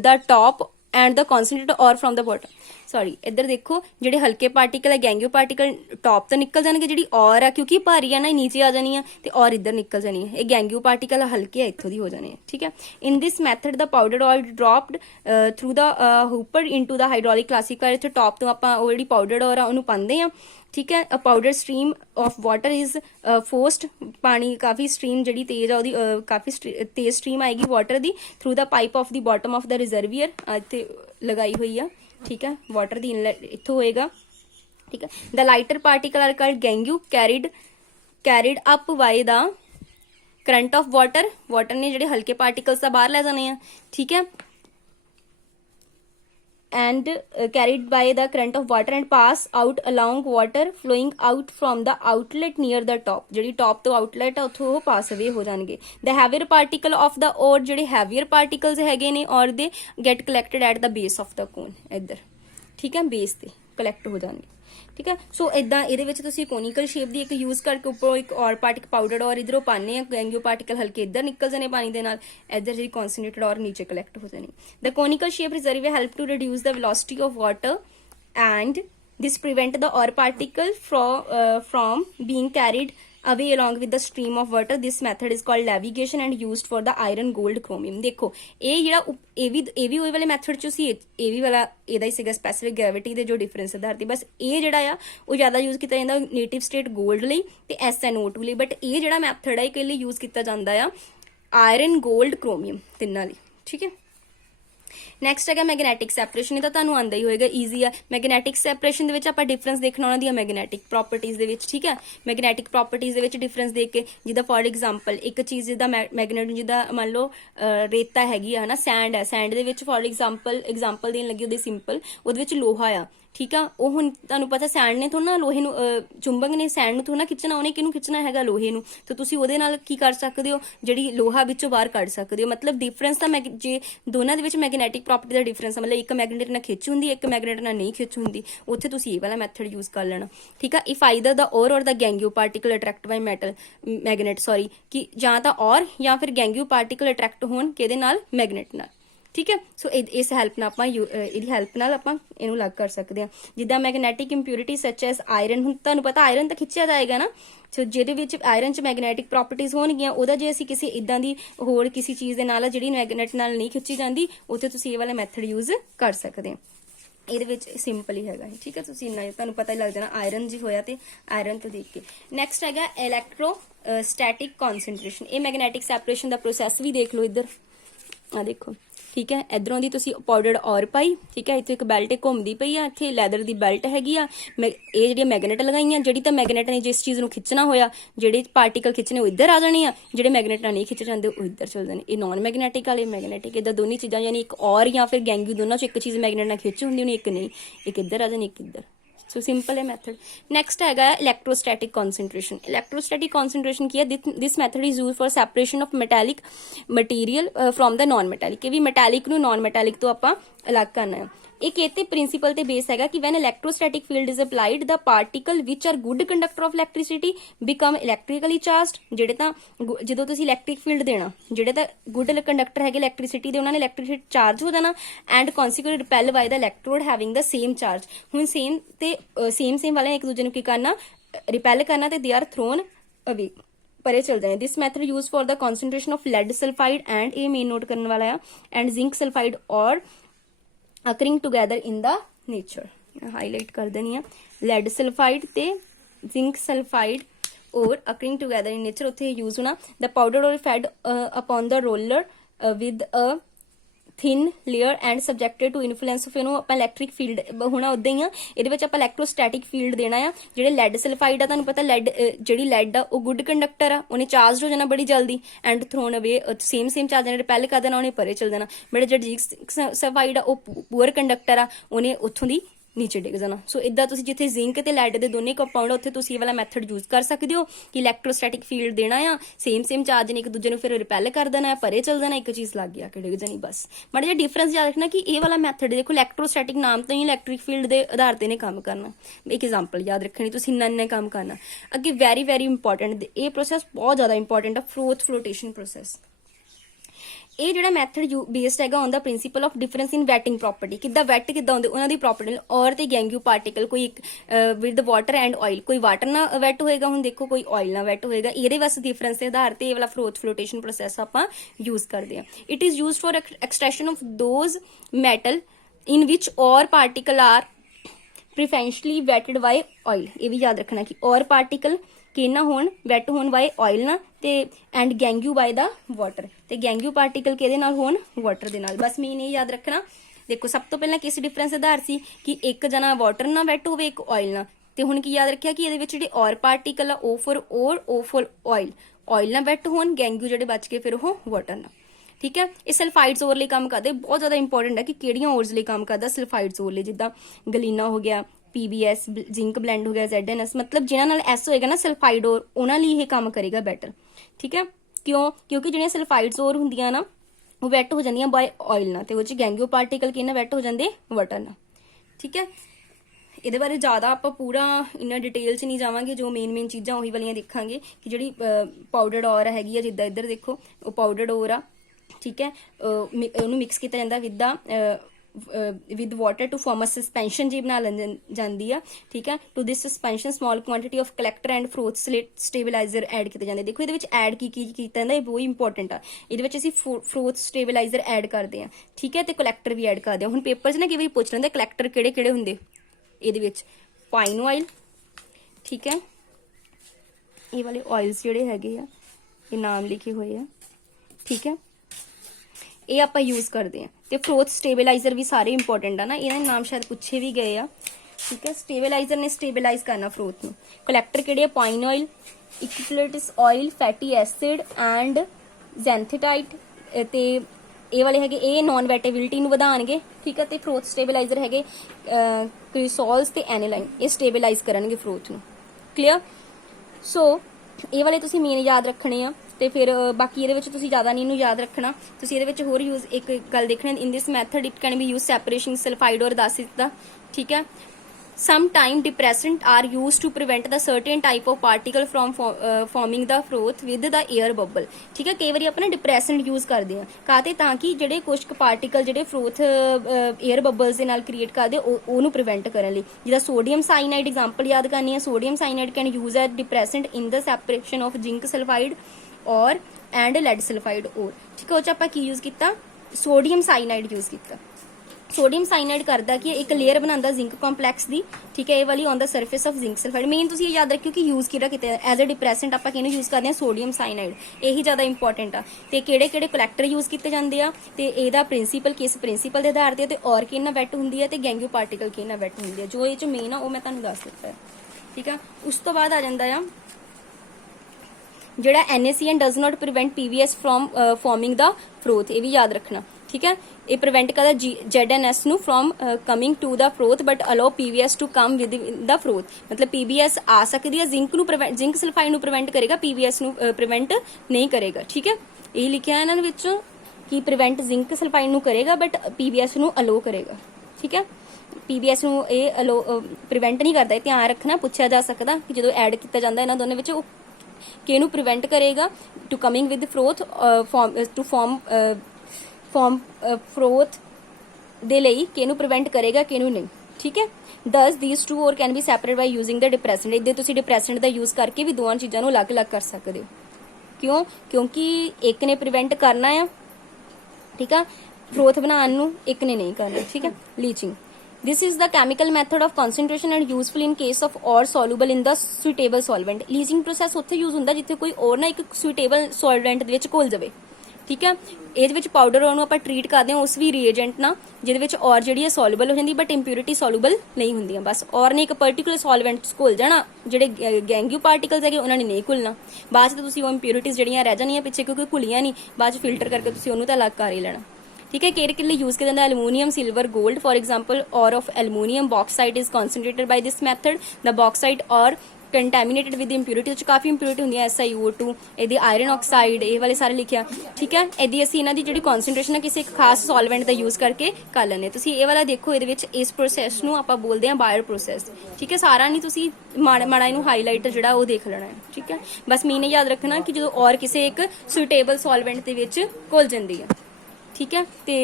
the top and the concentrated or from the bottom। Sorry ਇੱਧਰ ਦੇਖੋ ਜਿਹੜੇ ਹਲਕੇ particle ਹੈ ਗੈਂਗਿਓ particle top ਤੋਂ ਨਿਕਲ ਜਾਣਗੇ, ਜਿਹੜੀ ਔਰ ਆ ਕਿਉਂਕਿ ਭਾਰੀ ਆ ਨਾ ਨੀਚੇ ਆ ਜਾਣੀ ਆ ਤੇ ਔਰ ਇੱਧਰ ਨਿਕਲ ਜਾਣੀ ਹੈ। ਇਹ ਗੈਂਗਿਓ ਪਾਰਟੀਕਲ ਹਲਕੇ ਆ ਇੱਥੋਂ ਦੀ ਹੋ ਜਾਣੇ ਆ, ਠੀਕ ਹੈ। In this method the powder oil dropped through the hopper into the hydraulic classifier. ਇੱਥੇ ਟੌਪ ਤੋਂ ਆਪਾਂ ਉਹ ਜਿਹੜੀ ਪਾਊਡਰ ਔਰ ਆ ਉਹਨੂੰ ਪਾਉਂਦੇ ਆ, ਠੀਕ ਹੈ। A powder stream of water is forced, ਪਾਣੀ ਕਾਫੀ ਸਟਰੀਮ ਜਿਹੜੀ ਤੇਜ਼ ਆ ਉਹਦੀ ਕਾਫੀ ਤੇਜ਼ ਸਟਰੀਮ ਆਏਗੀ ਵਾਟਰ ਦੀ through the pipe of the bottom of the reservoir, ਇੱਥੇ ਲਗਾਈ ਹੋਈ ਆ, ਠੀਕ ਹੈ। ਵਾਟਰ ਦੀ ਇਨਲੈਟ ਇੱਥੋਂ ਹੋਏਗਾ, ਠੀਕ ਹੈ। The lighter particle are called gangue carried up by the current of water. Water ਨੇ ਜਿਹੜੇ ਹਲਕੇ ਪਾਰਟੀਕਲਸ ਆ ਬਾਹਰ ਲੈ ਜਾਣੇ ਆ, ਠੀਕ ਹੈ। and carried by the current of water and pass out along water flowing out from the outlet near the top। ਜਿਹੜੀ top ਤੋਂ outlet ਆ ਉੱਥੋਂ ਉਹ pass away ਹੋ ਜਾਣਗੇ। the heavier particle of the ore, ਜਿਹੜੇ heavier particles ਹੈਗੇ ਨੇ or they get collected at the base of the cone, ਇੱਧਰ, ਠੀਕ ਹੈ, base ਤੇ collect ਹੋ ਜਾਣਗੇ, ਠੀਕ ਹੈ। ਸੋ ਇਦਾਂ ਇਹਦੇ ਵਿੱਚ ਤੁਸੀਂ ਕੋਨੀਕਲ ਸ਼ੇਪ ਦੀ ਇੱਕ ਯੂਜ਼ ਕਰਕੇ ਉੱਪਰੋਂ ਇੱਕ ਔਰ ਪਾਰਟਿਕ ਪਾਊਡਰ ਔਰ ਇਧਰੋਂ ਪਾਣੇ ਆ, ਗੈਂਗਿਓ ਪਾਰਟੀਕਲ ਹਲਕੇ ਇੱਧਰ ਨਿਕਲ ਜਾਣੇ ਪਾਣੀ ਦੇ ਨਾਲ, ਇੱਧਰ ਜਿਹੜੀ ਕਨਸੈਂਟਰੇਟਡ ਔਰ ਨੀਚੇ ਕਲੈਕਟ ਹੋ ਜਾਣੀ। The conical shape reservoir help to reduce the velocity of water and this prevent the ore particle from being carried away along with the stream of water। this method is called navigation and used for the iron gold chromium। देखो ਇਹ ਜਿਹੜਾ ਇਹ ਵੀ ਉਹ ਵਾਲੇ method ਚ ਸੀ, ਇਹ ਵੀ ਵਾਲਾ ਇਹਦਾ ਹੀ ਸੀਗਾ ਸਪੈਸਿਫਿਕ ਗ੍ਰੈਵਿਟੀ ਦੇ ਜੋ ਡਿਫਰੈਂਸ ਆਧਾਰ ਤੇ, ਬਸ ਇਹ ਜਿਹੜਾ ਆ ਉਹ ਜ਼ਿਆਦਾ ਯੂਜ਼ ਕੀਤਾ ਜਾਂਦਾ ਨੇਟਿਵ ਸਟੇਟ 골ਡ ਲਈ ਤੇ SnO2 ਲਈ, ਬਟ ਇਹ ਜਿਹੜਾ ਮੈਥਡ ਹੈ ਇਹ ਲਈ ਯੂਜ਼ ਕੀਤਾ ਜਾਂਦਾ ਆ ਆਇਰਨ 골ਡ ਕ੍ਰੋਮੀਅਮ ਤਿੰਨਾਂ ਲਈ, ਠੀਕ ਹੈ। ਨੈਕਸਟ ਹੈਗਾ ਮੈਗਨੈਟਿਕ ਸੈਪਰੇਸ਼ਨ। ਇਹ ਤਾਂ ਤੁਹਾਨੂੰ ਆਉਂਦਾ ਹੀ ਹੋਏਗਾ, ਈਜ਼ੀ ਆ। ਮੈਗਨੈਟਿਕ ਸੈਪਰੇਸ਼ਨ ਦੇ ਵਿੱਚ ਆਪਾਂ ਡਿਫਰੈਂਸ ਦੇਖਣਾ ਉਹਨਾਂ ਦੀਆਂ ਮੈਗਨੈਟਿਕ ਪ੍ਰੋਪਰਟੀਜ਼ ਦੇ ਵਿੱਚ, ਠੀਕ ਹੈ। ਮੈਗਨੈਟਿਕ ਪ੍ਰੋਪਰਟੀਜ਼ ਦੇ ਵਿੱਚ ਡਿਫਰੈਂਸ ਦੇਖ ਕੇ, ਜਿੱਦਾਂ ਫੋਰ ਐਗਜ਼ਾਮਪਲ ਇੱਕ ਚੀਜ਼ ਜਿੱਦਾਂ ਮੈਗਨੇਟ, ਜਿੱਦਾਂ ਮੰਨ ਲਓ ਰੇਤਾ ਹੈਗੀ ਆ ਨਾ, ਸੈਂਡ ਹੈ, ਸੈਂਡ ਦੇ ਵਿੱਚ ਫੋਰ ਐਗਜ਼ਾਮਪਲ ਦੇਣ ਲੱਗੀ ਉਹਦੇ ਸਿੰਪਲ, ਉਹਦੇ ਵਿੱਚ ਲੋਹਾ ਆ, ਠੀਕ ਆ। ਉਹ ਹੁਣ ਤੁਹਾਨੂੰ ਪਤਾ ਸੈਂਡ ਨੇ ਥੋੜਾ ਨਾ ਲੋਹੇ ਨੂੰ, ਚੁੰਬਕ ਨੇ ਸੈਂਡ ਨੂੰ ਥੋੜਾ ਨਾ ਖਿੱਚਣਾ, ਉਹਨੇ ਕਿਹਨੂੰ ਖਿੱਚਣਾ ਹੈਗਾ, ਲੋਹੇ ਨੂੰ। ਤੇ ਤੁਸੀਂ ਉਹਦੇ ਨਾਲ ਕੀ ਕਰ ਸਕਦੇ ਹੋ, ਜਿਹੜੀ ਲੋਹਾ ਵਿੱਚੋਂ ਬਾਹਰ ਕੱਢ ਸਕਦੇ ਹੋ। ਮਤਲਬ ਡਿਫਰੈਂਸ ਤਾਂ ਜੇ ਦੋਨਾਂ ਦੇ ਵਿੱਚ ਮੈਗਨੈਟਿਕ ਪ੍ਰੋਪਰਟੀ ਦਾ ਡਿਫਰੈਂਸ ਆ, ਮਤਲਬ ਇੱਕ ਮੈਗਨੇਟ ਨਾਲ ਖਿੱਚ ਹੁੰਦੀ, ਇੱਕ ਮੈਗਨੇਟ ਨਾਲ ਨਹੀਂ ਖਿੱਚ ਹੁੰਦੀ, ਉੱਥੇ ਤੁਸੀਂ ਇਹ ਵਾਲਾ ਮੈਥਡ ਯੂਜ਼ ਕਰ ਲੈਣਾ, ਠੀਕ ਆ। ਇਫ ਆਈਦਰ ਦਾ ਔਰ ਦਾ ਗੈਂਗਿਓ ਪਾਰਟੀਕਲ ਅਟਰੈਕਟ ਬਾਈ ਮੈਗਨੇਟ, ਸੌਰੀ, ਕਿ ਜਾਂ ਤਾਂ ਔਰ ਜਾਂ ਫਿਰ ਗੈਂਗਿਓ ਪਾਰਟੀਕਲ ਅਟਰੈਕਟ ਹੋਣ ਕਿਹਦੇ ਨਾਲ, ਮੈਗਨੇਟ ਨਾਲ, ਠੀਕ ਹੈ। ਸੋ ਇਸ ਹੈਲਪ ਨਾਲ ਆਪਾਂ ਇਹਦੀ ਹੈਲਪ ਨਾਲ ਆਪਾਂ ਇਹਨੂੰ ਲੱਗ ਕਰ ਸਕਦੇ ਹਾਂ। ਜਿੱਦਾਂ ਮੈਗਨੈਟਿਕ ਇੰਪਿਊਰਿਟੀ ਸੱਚ ਐਸ ਆਇਰਨ, ਹੁਣ ਤੁਹਾਨੂੰ ਪਤਾ ਆਇਰਨ ਤਾਂ ਖਿੱਚਿਆ ਜਾਏਗਾ ਨਾ, ਸੋ ਜਿਹਦੇ ਵਿੱਚ ਆਇਰਨ ਚ ਮੈਗਨੈਟਿਕ ਪ੍ਰੋਪਰਟੀਜ਼ ਹੋਣਗੀਆਂ, ਉਹਦਾ ਜੇ ਅਸੀਂ ਕਿਸੇ ਇਦਾਂ ਦੀ ਹੋਰ ਕਿਸੇ ਚੀਜ਼ ਦੇ ਨਾਲ ਜਿਹੜੀ ਮੈਗਨੇਟ ਨਾਲ ਨਹੀਂ ਖਿੱਚੀ ਜਾਂਦੀ, ਉੱਥੇ ਤੁਸੀਂ ਇਹ ਵਾਲਾ ਮੈਥਡ ਯੂਜ਼ ਕਰ ਸਕਦੇ ਹੋ। ਇਹਦੇ ਵਿੱਚ ਸਿੰਪਲ ਹੀ ਹੈਗਾ, ਠੀਕ ਹੈ। ਤੁਸੀਂ ਇੰਨਾ ਤੁਹਾਨੂੰ ਪਤਾ ਹੀ ਲੱਗ ਜਾਣਾ ਆਇਰਨ ਜੀ ਹੋਇਆ ਤੇ ਆਇਰਨ ਤੋਂ ਦੇਖ ਕੇ। ਨੈਕਸਟ ਹੈਗਾ ਇਲੈਕਟ੍ਰੋਸਟੈਟਿਕ ਕਨਸੈਂਟ੍ਰੇਸ਼ਨ। ਇਹ ਮੈਗਨੈਟਿਕ ਸੈਪਰੇਸ਼ਨ ਦਾ ਪ੍ਰੋਸੈਸ ਵੀ ਦੇਖ ਲਓ, ਇੱਧਰ ਆ ਦੇਖੋ, ਠੀਕ ਹੈ। ਇਧਰੋਂ ਦੀ ਤੁਸੀਂ ਪਾਊਡਰ ਔਰ ਪਾਈ, ਠੀਕ ਹੈ। ਇੱਥੇ ਇੱਕ ਬੈਲਟ ਘੁੰਮਦੀ ਪਈ ਆ, ਇੱਥੇ ਲੈਦਰ ਦੀ ਬੈਲਟ ਹੈਗੀ ਆ। ਇਹ ਜਿਹੜੀਆਂ ਮੈਗਨੇਟ ਲਗਾਈਆਂ, ਜਿਹੜੀ ਤਾਂ ਮੈਗਨੇਟ ਨੇ ਜਿਸ ਚੀਜ਼ ਨੂੰ ਖਿੱਚਣਾ ਹੋਇਆ, ਜਿਹੜੇ ਪਾਰਟੀਕਲ ਖਿੱਚਣੇ ਉਹ ਇੱਧਰ ਆ ਜਾਣੇ ਆ, ਜਿਹੜੇ ਮੈਗਨੇਟ ਨਾਲ ਨਹੀਂ ਖਿੱਚ ਜਾਂਦੇ ਉਹ ਇੱਧਰ ਚਲ ਜਾਣੇ। ਇਹ ਨਾਨ ਮੈਗਨੈਟਿਕ ਵਾਲੇ ਮੈਗਨੈਟਿਕ, ਇੱਦਾਂ ਦੋਨੀ ਚੀਜ਼ਾਂ, ਯਾਨੀ ਇੱਕ ਔਰ ਜਾਂ ਫਿਰ ਗੈਂਗਿਓ, ਦੋਨਾਂ ਚ ਇੱਕ ਚੀਜ਼ ਮੈਗਨੇਟ ਨਾਲ ਖਿੱਚ ਹੁੰਦੀ ਹੋਣੀ, ਇੱਕ ਨਹੀਂ, ਇੱਕ ਇੱਧਰ ਆ ਜਾਣੀ, ਇੱਕ ਇੱਧਰ। ਸੋ ਸਿੰਪਲ ਹੈ ਮੈਥਡ। ਨੈਕਸਟ ਹੈਗਾ ਇਲੈਕਟ੍ਰੋਸਟੈਟਿਕ ਕਨਸੈਂਟ੍ਰੇਸ਼ਨ। ਇਲੈਕਟ੍ਰੋਸਟੈਟਿਕ ਕਨਸੈਂਟ੍ਰੇਸ਼ਨ ਕੀ ਹੈ, this method is used for separation of metallic material from the non metallic. ਇਹ ਵੀ ਮੈਟੈਲਿਕ ਨੂੰ ਨਾਨ ਮੈਟੈਲਿਕ ਤੋਂ ਆਪਾਂ ਅਲੱਗ ਕਰਨਾ ਹੈ। ਇਹ ਕਿਤੇ ਪ੍ਰਿੰਸੀਪਲ ਤੇ ਬੇਸ ਹੈਗਾ ਕਿ when electrostatic field is applied, the particle which are good conductor of electricity become electrically charged. ਜਿਹੜੇ ਤਾਂ ਜਦੋਂ ਤੁਸੀਂ ਇਲੈਕਟ੍ਰਿਕ ਫੀਲਡ ਦੇਣਾ, ਜਿਹੜੇ ਤਾਂ ਗੁੱਡ ਕੰਡਕਟਰ ਹੈਗੇ ਇਲੈਕਟ੍ਰਿਸਿਟੀ ਦੇ, ਉਹਨਾਂ ਨੇ ਇਲੈਕਟ੍ਰਿਸਿਟੀ ਚਾਰਜ ਹੋ ਜਾਣਾ and consequently repel by the electrode having the same charge. ਹੁਣ ਸੇਮ ਵਾਲੇ ਇੱਕ ਦੂਜੇ ਨੂੰ ਕੀ ਕਰਨਾ, ਰਿਪੈਲ ਕਰਨਾ, ਤੇ ਦੇ ਆਰ ਥਰੋਨ ਅਵੇ, ਪਰੇ ਚਲ ਜਾਣੇ। This method use for the concentration of lead sulphide and, ਇਹ ਮੇਨ ਨੋਟ ਕਰਨ ਵਾਲਾ ਆ, and zinc sulphide ore occurring together in the nature। Highlight ਕਰ ਦੇਣੀ ਆ, ਲੈਡ ਸਲਫਾਈਡ ਤੇ zinc sulphide ore occurring together in nature, ਉੱਥੇ use ਹੋਣਾ। the powder or fed upon the roller with a thin layer and subjected to influence of, ਇਹਨੂੰ ਆਪਾਂ electric field ਹੋਣਾ ਉਦਾਂ ਹੀ ਆ। ਇਹਦੇ ਵਿੱਚ ਆਪਾਂ ਇਲੈਕਟ੍ਰੋਸਟੈਟਿਕ ਫੀਲਡ ਦੇਣਾ ਆ। ਜਿਹੜੇ ਲੈਡ ਸਲਫਾਈਡ ਆ, ਤੁਹਾਨੂੰ ਪਤਾ ਜਿਹੜੀ ਲੈਡ ਆ ਉਹ ਗੁੱਡ ਕੰਡਕਟਰ ਆ, ਉਹਨੇ ਚਾਰਜ ਹੋ ਜਾਣਾ ਬੜੀ ਜਲਦੀ ਐਂਡ ਥਰੋਨ ਅਵੇ, ਸੇਮ ਚਾਰਜ ਨੇ ਰਿਪੈਲ ਕਰ ਦੇਣਾ, ਉਹਨੇ ਪਰੇ ਚਲ ਜਾਣਾ। ਬਟ ਜਿਹੜੀ ਸਲਫਾਈਡ ਆ ਉਹ ਪੂਅਰ ਕੰਡਕਟਰ ਆ, ਉਹਨੇ ਉੱਥੋਂ ਦੀ ਨੀਚੇ ਡਿੱਗ ਜਾਣਾ। ਸੋ ਇਦਾਂ ਤੁਸੀਂ ਜਿੱਥੇ ਜ਼ਿੰਕ ਤੇ ਲੈਡ ਦੇ ਦੋਨੇ ਕੰਪਾਊਂਡ, ਉੱਥੇ ਤੁਸੀਂ ਇਹ ਵਾਲਾ ਮੈਥਡ ਯੂਜ਼ ਕਰ ਸਕਦੇ ਹੋ ਕਿ ਇਲੈਕਟ੍ਰੋਸਟੈਟਿਕ ਫੀਲਡ ਦੇਣਾ ਆ, ਸੇਮ ਚਾਰਜ ਨੇ ਇੱਕ ਦੂਜੇ ਨੂੰ ਫਿਰ ਰਿਪੈਲ ਕਰ ਦੇਣਾ, ਪਰੇ ਚੱਲ ਜਾਣਾ, ਇੱਕ ਚੀਜ਼ ਲੱਗ ਗਿਆ ਕਿ ਡਿੱਗ ਜਾਣੀ। ਬਸ ਮਾੜਾ ਜਿਹਾ ਡਿਫਰੈਂਸ ਯਾਦ ਰੱਖਣਾ ਕਿ ਇਹ ਵਾਲਾ ਮੈਥਡ ਦੇਖੋ ਇਲੈਕਟ੍ਰੋਸਟੈਟਿਕ ਨਾਮ ਤੋਂ ਹੀ ਇਲੈਕਟ੍ਰਿਕ ਫੀਲਡ ਦੇ ਆਧਾਰ ਤੇ ਨੇ ਕੰਮ ਕਰਨਾ। ਇੱਕ ਐਗਜ਼ਾਮਪਲ ਯਾਦ ਰੱਖਣੀ, ਤੁਸੀਂ ਇੰਨਾ ਕੰਮ ਕਰਨਾ। ਅੱਗੇ ਵੈਰੀ ਇੰਪੋਰਟੈਂਟ, ਇਹ ਪ੍ਰੋਸੈਸ ਬਹੁਤ ਜ਼ਿਆਦਾ ਇੰਪੋਰਟੈਂਟ ਆ, ਫਲੋਟੇਸ਼ਨ ਪ੍ਰੋਸੈਸ। ਇਹ ਜਿਹੜਾ ਮੈਥਡ ਬੇਸਡ ਹੈਗਾ on the principal of difference in vetting property, ਕਿੱਦਾਂ ਵੈਟ ਕਿੱਦਾਂ ਹੁੰਦੇ ਉਹਨਾਂ ਦੀ ਪ੍ਰੋਪਰਟੀ ਔਰ ਤੇ ਗੈਂਗੂ ਪਾਰਟੀਕਲ ਕੋਈ ਇੱਕ ਵਿਦ ਵਾਟਰ ਐਂਡ ਆਇਲ, ਕੋਈ ਵਾਟਰ ਨਾਲ ਵੈਟ ਹੋਏਗਾ, ਹੁਣ ਦੇਖੋ ਕੋਈ ਆਇਲ ਨਾਲ ਵੈਟ ਹੋਏਗਾ, ਇਹਦੇ ਵਾਸਤੇ ਡਿਫਰੈਂਸ ਦੇ ਆਧਾਰ ਤੇ ਇਹ ਵਾਲਾ ਫਲੋਟੇਸ਼ਨ ਪ੍ਰੋਸੈਸ ਆਪਾਂ ਯੂਜ਼ ਕਰਦੇ ਹਾਂ। It is used for extraction of those metal in which ore particle are preferentially wetted by oil. ਇਹ ਵੀ ਯਾਦ ਰੱਖਣਾ ਕਿ ਔਰ ਪਾਰਟੀਕਲ ਕਿ ਨਾ ਹੋਣ ਵੈਟ ਹੋਣ ਬਾਈ ਆਇਲ ਨਾਲ ਤੇ ਐਂਡ ਗੈਂਗੂ ਬਾਈ ਦਾ ਵਾਟਰ, ਤੇ ਗੈਂਗੂ ਪਾਰਟੀਕਲ ਕਿਹਦੇ ਨਾਲ ਹੋਣ, ਵਾਟਰ ਦੇ ਨਾਲ। ਬਸ ਮੇਨ ਇਹ ਯਾਦ ਰੱਖਣਾ। ਦੇਖੋ ਸਭ ਤੋਂ ਪਹਿਲਾਂ ਕਿਸ ਡਿਫਰੈਂਸ ਆਧਾਰ ਸੀ ਕਿ ਇੱਕ ਜਣਾ ਵਾਟਰ ਨਾਲ ਵੈਟ ਹੋਵੇ, ਇੱਕ ਆਇਲ ਨਾਲ, ਤੇ ਹੁਣ ਕੀ ਯਾਦ ਰੱਖਿਆ ਕਿ ਇਹਦੇ ਵਿੱਚ ਜਿਹੜੇ ਔਰ ਪਾਰਟੀਕਲ ਆ ਉਹ ਫॉर ਔਰ, ਉਹ ਫॉर ਆਇਲ, ਆਇਲ ਨਾਲ ਵੈਟ ਹੋਣ, ਗੈਂਗੂ ਜਿਹੜੇ ਬਚ ਕੇ ਫਿਰ ਉਹ ਵਾਟਰ ਨਾਲ। ਠੀਕ ਹੈ, ਇਹ ਸਲਫਾਈਡਸ ਓਰ ਲਈ ਕੰਮ ਕਰਦੇ, ਬਹੁਤ ਜ਼ਿਆਦਾ ਇੰਪੋਰਟੈਂਟ ਹੈ ਕਿ ਕਿਹੜੀਆਂ ਓਰਸ ਲਈ ਕੰਮ ਕਰਦਾ ਸਲਫਾਈਡਸ ਓਰ ਲਈ, ਜਿੱਦਾਂ ਗਲੀਨਾ ਹੋ ਗਿਆ, PBS ਜ਼ਿੰਕ ਬਲੈਂਡ ਹੋ ਗਿਆ, ZNS, ਮਤਲਬ ਜਿਨ੍ਹਾਂ ਨਾਲ S ਹੋਏਗਾ ਨਾ ਸਲਫਾਈਡ ਓਰ, ਉਹਨਾਂ ਲਈ ਇਹ ਕੰਮ ਕਰੇਗਾ ਬੈਟਰ। ਠੀਕ ਹੈ, ਕਿਉਂਕਿ ਜਿਹੜੀਆਂ ਸਲਫਾਈਡਸ ਓਰ ਹੁੰਦੀਆਂ ਨਾ ਉਹ ਵੈਟ ਹੋ ਜਾਂਦੀਆਂ ਬਾਈ ਆਇਲ ਨਾਲ, ਤੇ ਉਹ ਚ ਗੈਂਗੂ ਪਾਰਟੀਕਲ ਕਿਹਨਾਂ ਵੈਟ ਹੋ ਜਾਂਦੇ, ਵਾਟਰ ਨਾਲ। ਠੀਕ ਹੈ, ਇਹਦੇ ਬਾਰੇ ਜ਼ਿਆਦਾ ਆਪਾਂ ਪੂਰਾ ਇੰਨਾ ਡਿਟੇਲ ਚ ਨਹੀਂ ਜਾਵਾਂਗੇ, ਜੋ ਮੇਨ ਚੀਜ਼ਾਂ ਉਹੀ ਵਾਲੀਆਂ ਦੇਖਾਂਗੇ ਕਿ ਜਿਹੜੀ ਪਾਊਡਰਡ ਔਰ ਹੈਗੀ ਆ, ਜਿੱਦਾਂ ਇੱਧਰ ਦੇਖੋ ਉਹ ਪਾਊਡਰਡ ਔਰ ਆ। ਠੀਕ ਹੈ, ਉਹਨੂੰ ਮਿਕਸ ਕੀਤਾ ਜਾਂਦਾ with water to form a suspension ਜੀ ਬਣਾ ਜਾਂਦੀ ਆ। ਠੀਕ ਹੈ, to this suspension small quantity of collector and froth stabilizer add ਕੀਤੇ ਜਾਂਦੇ। ਦੇਖੋ ਇਹਦੇ ਵਿੱਚ ਐਡ ਕੀ ਕੀਤਾ ਜਾਂਦਾ, ਇਹ ਬਹੁਤ ਇੰਪੋਰਟੈਂਟ ਆ। ਇਹਦੇ ਵਿੱਚ ਅਸੀਂ ਫਰੋਥ ਸਟੇਬਲਾਈਜ਼ਰ ਐਡ ਕਰਦੇ ਆ। ਠੀਕ ਹੈ, ਤੇ ਕਲੈਕਟਰ ਵੀ ਐਡ ਕਰਦੇ ਆ। ਹੁਣ ਪੇਪਰ 'ਚ ਨਾ ਕਈ ਵਾਰੀ ਪੁੱਛ ਲੈਂਦੇ ਕਲੈਕਟਰ ਕਿਹੜੇ ਹੁੰਦੇ, ਇਹਦੇ ਵਿੱਚ ਪਾਈਨ ਆਇਲ। ਠੀਕ ਹੈ, ਇਹ ਵਾਲੇ ਆਇਲਸ ਜਿਹੜੇ ਹੈਗੇ ਆ ਇਹ ਨਾਮ ਲਿਖੇ ਹੋਏ ਆ। ਠੀਕ ਹੈ, ਇਹ ਆਪਾਂ ਯੂਜ਼ ਕਰਦੇ ਆ। ਤੇ ਫਰੋਥ ਸਟੇਬਲਾਈਜ਼ਰ ਵੀ ਸਾਰੇ ਇੰਪੋਰਟੈਂਟ ਆ ਨਾ, ਇਹਨਾਂ ਦੇ ਨਾਮ ਸ਼ਾਇਦ ਪੁੱਛੇ ਵੀ ਗਏ ਆ। ਠੀਕ ਹੈ, ਸਟੇਬਲਾਈਜ਼ਰ ਨੇ ਸਟੇਬਲਾਈਜ਼ ਕਰਨਾ ਫਰੋਥ ਨੂੰ। ਕਲੈਕਟਰ ਕਿਹੜੇ ਆ, pine oil, eucalyptus oil, fatty acid and xanthate, ਤੇ ਇਹ ਵਾਲੇ ਹੈਗੇ ਇਹ ਨॉन ਵੈਟੇਬਿਲਿਟੀ ਨੂੰ ਵਧਾਣਗੇ। ਠੀਕ ਹੈ, ਤੇ ਫਰੋਥ ਸਟੇਬਲਾਈਜ਼ਰ ਹੈਗੇ ਕ੍ਰਿਸੋਲਸ ਤੇ ਐਨੇਲਾਈਨ, ਇਹ ਸਟੇਬਲਾਈਜ਼ ਕਰਨਗੇ ਫਰੋਥ ਨੂੰ। ਕਲੀਅਰ, ਸੋ ਇਹ ਵਾਲੇ ਤੁਸੀਂ ਮੇਨ ਯਾਦ ਰੱਖਣੇ ਆ। ਤੇ ਫਿਰ ਬਾਕੀ ਇਹਦੇ ਵਿੱਚ ਤੁਸੀਂ ਜ਼ਿਆਦਾ ਨਹੀਂ ਇਹਨੂੰ ਯਾਦ ਰੱਖਣਾ, ਤੁਸੀਂ ਇਹਦੇ ਵਿੱਚ ਹੋਰ ਯੂਜ਼ ਇੱਕ ਗੱਲ ਦੇਖਣਾ, in this method it can be use separation sulphide ore ਦੱਸ ਦਿੱਤਾ। ਠੀਕ ਹੈ, some time depressant are used to prevent the certain type of particle from forming the froth with the air bubble। ਠੀਕ ਹੈ, ਕਈ ਵਾਰੀ ਆਪਾਂ ਨਾ ਡਿਪਰੈਸੈਂਟ ਯੂਜ਼ ਕਰਦੇ ਆ ਕਾਤੇ, ਤਾਂ ਕਿ ਜਿਹੜੇ ਕੁਝ ਪਾਰਟੀਕਲ ਜਿਹੜੇ ਫਰੋਥ 에ਅਰ ਬਬਲਸ ਦੇ ਨਾਲ ਕ੍ਰੀਏਟ ਕਰਦੇ ਉਹਨੂੰ ਪ੍ਰੀਵੈਂਟ ਕਰਨ ਲਈ। ਜਿੱਦਾਂ ਸੋਡੀਅਮ ਸਾਈਨਾਈਡ ਐਗਜ਼ਾਮਪਲ ਯਾਦ ਕਰਨੀ ਹੈ, sodium cyanide can use as depressant in the separation of zinc sulphide ore and lead sulphide ore. ਠੀਕ ਹੈ, ਉਹ 'ਚ ਆਪਾਂ ਕੀ ਯੂਜ਼ ਕੀਤਾ, ਸੋਡੀਅਮ ਸਾਈਨਾਈਡ ਯੂਜ਼ ਕੀਤਾ। ਸੋਡੀਅਮ ਸਾਈਨਾਈਡ ਕਰਦਾ ਕਿ ਇੱਕ ਲੇਅਰ ਬਣਾਉਂਦਾ ਜ਼ਿੰਕ ਕੰਪਲੈਕਸ ਦੀ। ਠੀਕ ਹੈ, ਇਹ ਵਾਲੀ on the surface of zinc sulphide. Main ਤੁਸੀਂ ਇਹ ਯਾਦ ਰੱਖਿਓ ਕਿ ਯੂਜ਼ ਕਿਹੜਾ ਕੀਤਾ ਐਜ਼ ਅ ਡਿਪਰੈਸੈਂਟ, ਆਪਾਂ ਕਿਹਨੂੰ ਯੂਜ਼ ਕਰਦੇ ਹਾਂ, ਸੋਡੀਅਮ ਸਾਈਨਾਈਡ। ਇਹੀ ਜ਼ਿਆਦਾ ਇੰਪੋਰਟੈਂਟ ਆ। ਤੇ ਕਿਹੜੇ ਕਲੈਕਟਰ ਯੂਜ਼ ਕੀਤੇ ਜਾਂਦੇ ਆ, ਤੇ ਇਹਦਾ ਪ੍ਰਿੰਸੀਪਲ ਕਿਸ ਪ੍ਰਿੰਸੀਪਲ ਦੇ ਆਧਾਰ ਤੇ ਔਰ ਕਿਹਨਾਂ ਵੈਟ ਹੁੰਦੀ ਹੈ, ਤੇ ਗੈਂਗੂ ਪਾਰਟੀਕਲ ਕਿਹਨਾਂ ਵੈਟ ਹੁੰਦੀ ਹੈ, ਜੋ ਇਹ 'ਚ ਮੇਨ ਆ ਉਹ ਮੈਂ ਤੁਹਾਨੂੰ ਦੱਸ ਦਿੱਤਾ ਹੈ। ਠੀਕ ਆ, ਉਸ ਤੋਂ ਬਾਅਦ ਆ ਜਾਂਦਾ ਆ ਜਿਹੜਾ NaCN does not prevent PBS from forming the froth, ਇਹ ਵੀ ਯਾਦ ਰੱਖਣਾ। ਠੀਕ ਹੈ, ਇਹ ਪ੍ਰੀਵੈਂਟ ਕਰਦਾ ZNS ਨੂੰ from coming to the froth but allow PBS to come with the froth. ਮਤਲਬ PBS ਆ ਸਕਦੀ ਹੈ, ਜ਼ਿੰਕ ਸਲਫਾਈਡ ਨੂੰ ਪ੍ਰੀਵੈਂਟ ਕਰੇਗਾ, PBS ਨੂੰ ਪ੍ਰੀਵੈਂਟ ਨਹੀਂ ਕਰੇਗਾ। ਠੀਕ ਹੈ, ਇਹ ਲਿਖਿਆ ਇਹਨਾਂ ਵਿੱਚ ਕਿ ਪ੍ਰੀਵੈਂਟ ਜ਼ਿੰਕ ਸਲਫਾਈਡ ਨੂੰ ਕਰੇਗਾ ਬਟ PBS ਨੂੰ ਅਲਾਓ ਕਰੇਗਾ। ਠੀਕ ਹੈ, PBS ਨੂੰ ਇਹ ਅਲਾਓ ਪ੍ਰੀਵੈਂਟ ਨਹੀਂ ਕਰਦਾ। ਇਹ ਧਿਆਨ ਰੱਖਣਾ, ਪੁੱਛਿਆ ਜਾ ਸਕਦਾ ਕਿ ਜਦੋਂ ਐਡ ਕੀਤਾ ਜਾਂਦਾ ਇਹਨਾਂ ਦੋਨਾਂ ਵਿੱਚ ਉਹ ਕਿਹਨੂੰ ਪ੍ਰੀਵੈਂਟ ਕਰੇਗਾ, to coming with froth to form froth ਦੇ ਲਈ ਕਿਹਨੂੰ ਪ੍ਰੀਵੈਂਟ ਕਰੇਗਾ, ਕਿਹਨੂੰ ਨਹੀਂ। ਠੀਕ ਹੈ, ਦਸ these two or can be separated by using the depressant। ਇਹਦੇ ਤੁਸੀਂ ਡਿਪਰੈਸੈਂਟ ਦਾ ਯੂਜ਼ ਕਰਕੇ ਵੀ ਦੋਵਾਂ ਚੀਜ਼ਾਂ ਨੂੰ ਅਲੱਗ-ਅਲੱਗ ਕਰ ਸਕਦੇ ਹੋ। ਕਿਉਂਕਿ ਇੱਕ ਨੇ ਪ੍ਰੀਵੈਂਟ ਕਰਨਾ ਆ, ਠੀਕ ਆ, ਫਰੋਥ ਬਣਾਉਣ ਨੂੰ, ਇੱਕ ਨੇ ਨਹੀਂ ਕਰਨਾ। ਠੀਕ ਹੈ, ਲੀਚਿੰਗ this is the chemical method of concentration and useful in case of ore soluble in the suitable solvent। Leaching process ਉੱਥੇ ਯੂਜ਼ ਹੁੰਦਾ ਜਿੱਥੇ ਕੋਈ ਓਰ ਨਾ ਇੱਕ ਸੁਈਟੇਬਲ ਸੋਲਵੈਂਟ ਦੇ ਵਿੱਚ ਘੁਲ ਜਾਵੇ। ਠੀਕ ਹੈ, ਇਹਦੇ ਵਿੱਚ ਪਾਊਡਰ ਨੂੰ ਆਪਾਂ ਟ੍ਰੀਟ ਕਰਦੇ ਹਾਂ ਉਸ ਵੀ ਰੀਏਜੈਂਟ ਨਾਲ ਜਿਹਦੇ ਵਿੱਚ ਔਰ ਜਿਹੜੀ ਹੈ ਸੋਲੂਬਲ ਹੋ ਜਾਂਦੀ ਬਟ ਇੰਪਿਊਰਿਟੀ ਸੋਲੂਬਲ ਨਹੀਂ ਹੁੰਦੀਆਂ। ਬਸ ਔਰ ਨੇ ਇੱਕ ਪਰਟੀਕੁਲਰ ਸੋਲਵੈਂਟ ਘੁਲ ਜਾਣਾ, ਜਿਹੜੇ ਗੈਂਗੂ ਪਾਰਟੀਕਲਸ ਹੈਗੇ ਉਹਨਾਂ ਨੇ ਨਹੀਂ ਘੁਲਣਾ। ਬਾਅਦ 'ਚ ਤੁਸੀਂ ਉਹ ਇੰਪਿਊਰਿਟੀਜ਼ ਜਿਹੜੀਆਂ ਰਹਿ ਜਾਣੀਆਂ ਪਿੱਛੇ ਕਿਉਂਕਿ ਘੁਲੀਆਂ ਨਹੀਂ, ਬਾਅਦ 'ਚ ਫਿਲਟਰ ਕਰਕੇ ਤੁਸੀਂ ਉਹਨੂੰ ਤਾਂ ਅਲੱਗ ਕਰ ਹੀ ਲੈਣਾ। ਠੀਕ ਹੈ, ਕਿਹੜੇ ਲਈ ਯੂਜ਼ ਕੀਤਾ ਜਾਂਦਾ, aluminium, silver, gold. For example ore of aluminium bauxite is concentrated by this method. The bauxite ore contaminated with ਇੰਪਿਊਰਿਟੀ, ਚ ਕਾਫੀ ਇੰਪਿਊਰਿਟੀ ਹੁੰਦੀ ਹੈ, SiO2, ਇਹਦੀ ਆਇਰਨ ਆਕਸਾਈਡ, ਇਹ ਵਾਲੇ ਸਾਰੇ ਲਿਖਿਆ। ਠੀਕ ਹੈ, ਇਹਦੀ ਅਸੀਂ ਇਹਨਾਂ ਦੀ ਜਿਹੜੀ ਕਨਸੈਂਟ੍ਰੇਸ਼ਨ ਹੈ ਕਿਸੇ ਇੱਕ ਖਾਸ ਸੋਲਵੈਂਟ ਦਾ ਯੂਜ਼ ਕਰਕੇ ਕਰ ਲੈਂਦੇ। ਤੁਸੀਂ ਇਹ ਵਾਲਾ ਦੇਖੋ, ਇਹਦੇ ਵਿੱਚ ਇਸ ਪ੍ਰੋਸੈਸ ਨੂੰ ਆਪਾਂ ਬੋਲਦੇ ਹਾਂ ਬਾਇਰ ਪ੍ਰੋਸੈਸ। ਠੀਕ ਹੈ, ਸਾਰਾ ਨਹੀਂ ਤੁਸੀਂ ਮਾੜਾ ਇਹਨੂੰ ਹਾਈਲਾਈਟ ਜਿਹੜਾ ਉਹ ਦੇਖ ਲੈਣਾ ਹੈ। ਠੀਕ ਹੈ, ਬਸ ਮੀਨ ਯਾਦ ਰੱਖਣਾ ਕਿ ਜਦੋਂ ਔਰ ਕਿਸੇ ਇੱਕ ਸੁਈਟੇਬਲ ਸੋਲਵੈਂਟ ਦੇ ਵਿੱਚ ਘੁਲ ਜਾਂਦੀ ਹੈ। ठीक है। तो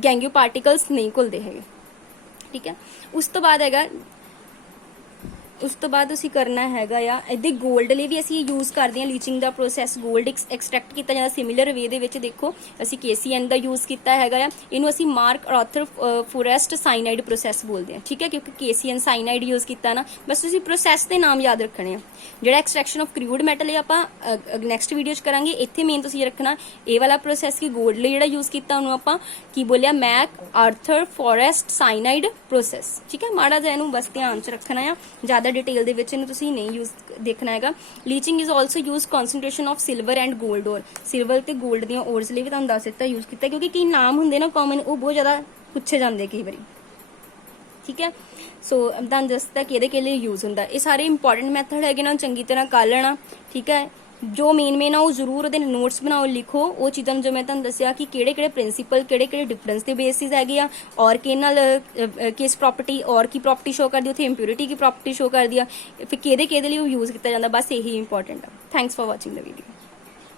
गैंगियो पार्टिकल्स नहीं घुलते हैं, ठीक है। उस तो बाद हैगा, उस तो बाद ਅਸੀਂ ਕਰਨਾ ਹੈਗਾ ਆ ਇਹਦੇ 골ਡ ਲਈ ਵੀ ਅਸੀਂ ਯੂਜ਼ ਕਰਦੇ ਹਾਂ ਲੀਚਿੰਗ ਦਾ ਪ੍ਰੋਸੈਸ। 골ਡ ਐਕਸਟ੍ਰੈਕਟ ਕੀਤਾ ਜਾਂਦਾ ਸਿਮਿਲਰ ਵੇ ਦੇ ਵਿੱਚ। ਦੇਖੋ ਅਸੀਂ KCN ਦਾ ਯੂਜ਼ ਕੀਤਾ ਹੈਗਾ ਆ, ਇਹਨੂੰ ਅਸੀਂ ਮਾਰਕ ਆਰਥਰ ਫੋਰੈਸਟ ਸਾਈਨਾਈਡ ਪ੍ਰੋਸੈਸ ਬੋਲਦੇ ਹਾਂ, ਠੀਕ ਹੈ, ਕਿਉਂਕਿ KCN ਸਾਈਨਾਈਡ ਯੂਜ਼ ਕੀਤਾ ਨਾ। ਬਸ ਤੁਸੀਂ ਪ੍ਰੋਸੈਸ ਦੇ ਨਾਮ ਯਾਦ ਰੱਖਣੇ ਆ। ਜਿਹੜਾ ਐਕਸਟ੍ਰੈਕਸ਼ਨ ਆਫ ਕਰੂਡ ਮੈਟਲ ਇਹ ਆਪਾਂ ਨੈਕਸਟ ਵੀਡੀਓ 'ਚ ਕਰਾਂਗੇ। ਇੱਥੇ ਮੇਨ ਤੁਸੀਂ ਰੱਖਣਾ ਇਹ ਵਾਲਾ ਪ੍ਰੋਸੈਸ ਕਿ 골ਡ ਲਈ ਜਿਹੜਾ ਯੂਜ਼ ਕੀਤਾ ਉਹਨੂੰ ਆਪਾਂ ਕੀ ਬੋਲਿਆ, ਮੈਕ ਆਰਥਰ ਫੋਰੈਸਟ ਸਾਈਨਾਈਡ ਪ੍ਰੋਸੈਸ, ਠੀਕ ਹੈ। ਮਾੜਾ ਜਿਹਾ ਇਹਨੂੰ ਬਸ ਧਿਆਨ 'ਚ ਰੱਖਣਾ ਆ, ਜ਼ਿਆਦਾ डिटेल ਦੇ ਵਿੱਚ ਇਹਨੂੰ ਤੁਸੀਂ ਨਹੀਂ ਯੂਜ਼ ਦੇਖਣਾ ਹੈਗਾ। Leaching is also use concentration of silver and 골ਡ ਔਰ। ਸਿਲਵਰ ਤੇ 골ਡ ਦੀਆਂ ਔਰਸ ਲਈ ਵੀ ਤੁਹਾਨੂੰ ਦੱਸ ਦਿੱਤਾ ਯੂਜ਼ ਕੀਤਾ, ਕਿਉਂਕਿ ਕਈ ਨਾਮ ਹੁੰਦੇ ਨਾ ਕਾਮਨ, ਉਹ ਬਹੁਤ ਜ਼ਿਆਦਾ ਪੁੱਛੇ ਜਾਂਦੇ ਕਈ ਵਾਰੀ, ਠੀਕ ਹੈ। ਸੋ ਤੁਹਾਨੂੰ ਦੱਸਦਾ ਕਿ ਇਹਦੇ ਲਈ ਯੂਜ਼ ਹੁੰਦਾ। ਇਹ ਸਾਰੇ ਇੰਪੋਰਟੈਂਟ ਮੈਥਡ ਹੈਗੇ ਨਾ, ਚੰਗੀ ਤਰ੍ਹਾਂ ਕਰ ਲੈਣਾ, ਠੀਕ ਹੈ। ਜੋ ਮੇਨ ਆ ਉਹ ਜ਼ਰੂਰ ਉਹਦੇ ਨੋਟਸ ਬਣਾਓ, ਲਿਖੋ ਉਹ ਚੀਜ਼ਾਂ ਜੋ ਮੈਂ ਤੁਹਾਨੂੰ ਦੱਸਿਆ ਕਿ ਕਿਹੜੇ ਪ੍ਰਿੰਸੀਪਲ, ਕਿਹੜੇ ਡਿਫਰੈਂਸ ਦੇ ਬੇਸਿਸ ਹੈਗੇ ਆ, ਔਰ ਕਿ ਨਾਲ ਕਿਸ ਪ੍ਰੋਪਰਟੀ ਔਰ ਕੀ ਪ੍ਰੋਪਰਟੀ ਸ਼ੋ ਕਰਦੀ, ਉੱਥੇ ਇੰਪਿਊਰਿਟੀ ਕੀ ਪ੍ਰੋਪਰਟੀ ਸ਼ੋ ਕਰਦੀ ਆ, ਫਿਰ ਕਿਹਦੇ ਲਈ ਉਹ ਯੂਜ਼ ਕੀਤਾ ਜਾਂਦਾ। ਬਸ ਇਹੀ ਇੰਪੋਰਟੈਂਟ ਆ। Thanks for watching the video.